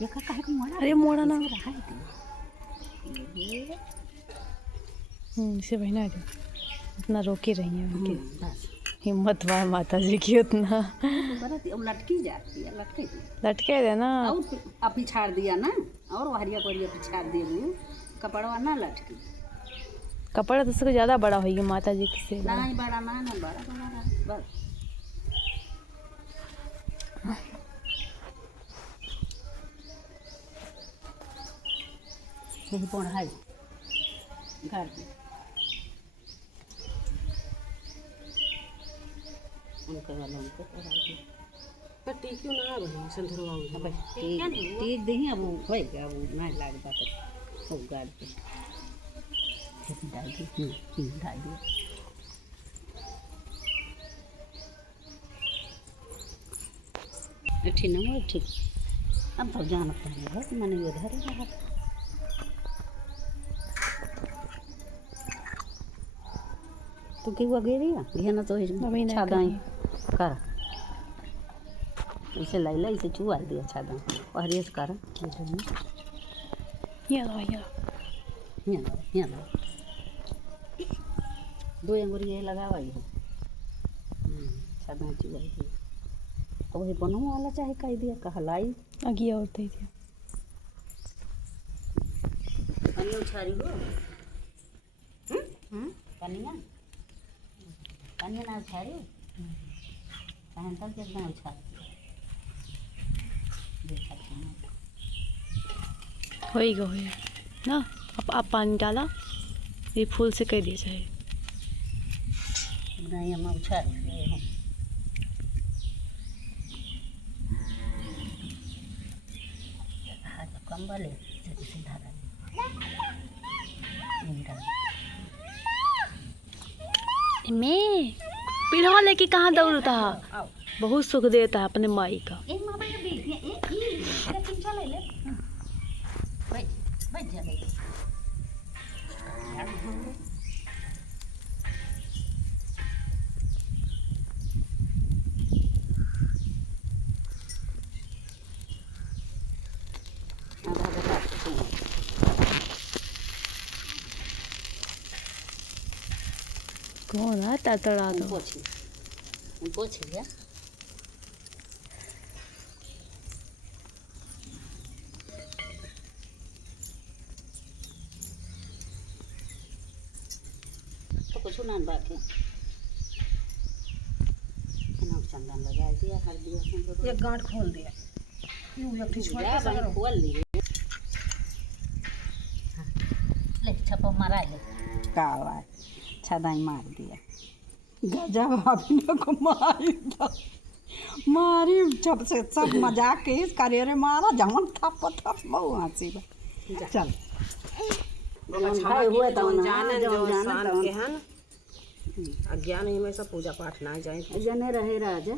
ये काहे को मोड़ा? अरे मोड़ा ना। रहा है ये। इसे बहना है उतना रोके रही है उनके बस हिम्मत वार माता जी की उतना बरत अब लटकी जाती है, लटके दी लटके देना और अब पिछाड़ दिया ना, और हरिया परिया पिछाड़ दिए वो कपड़वा ना लटकी। कपड़ा तो उससे ज़्यादा बड़ा होगी माता जी की से नहीं बड़ा ना ना बड़ा बड़ा बस यही पौड़ है घर पे उनके वाला उनको करा दिया पट्टी क्यों ना बनी संधरवा अब ठीक दही अब होएगा वो नहीं लगता तो हो गाड़ पे डाल दी डाल दी ठीक ना वो ठीक। अब तो जाना पड़ेगा मैंने उधर रहा तो कि वो गिरिया ये ना तो अभी ना छादाई कर इसे लाई लाई इसे चुआ दिया छादा और ये कर ये लो यहाँ दो अंगुरी ये लगावाई हो छादा चुआ दिया तो वही बनने वाला चाहे कह दिया कहलाई आगे और दे दिया पनिया उछारी हो पनिया पनिया ना उछारी पहन तक एकदम उछारी होएगा ना। अब आप पानी डाला ये फूल से कह दिया चाहे नहीं हम उछारी हम कंबल है सीधा मैं पीढ़ा लेके कहाँ दौड़ता है बहुत सुख देता है अपने माई का एक माँ बैठ ले चिमचा ले ले बैठ बैठ जा बैठ कौन है तड़तड़ा दो पोछ लिया तो कुछ ना बाकी चंदन लगा दिया हल्दी एक गांठ खोल दिया खोल लिए ले छप्पा मारा ले काला छदाई मार दिया गजब अभी को मारी जब से सब मजाक के इस करे रे मारा जमन थप थप बहु हंसी चल भाई हुए तो जाने जो शान के हन अज्ञान ही में सब पूजा पाठ ना जाए जने रहे राजा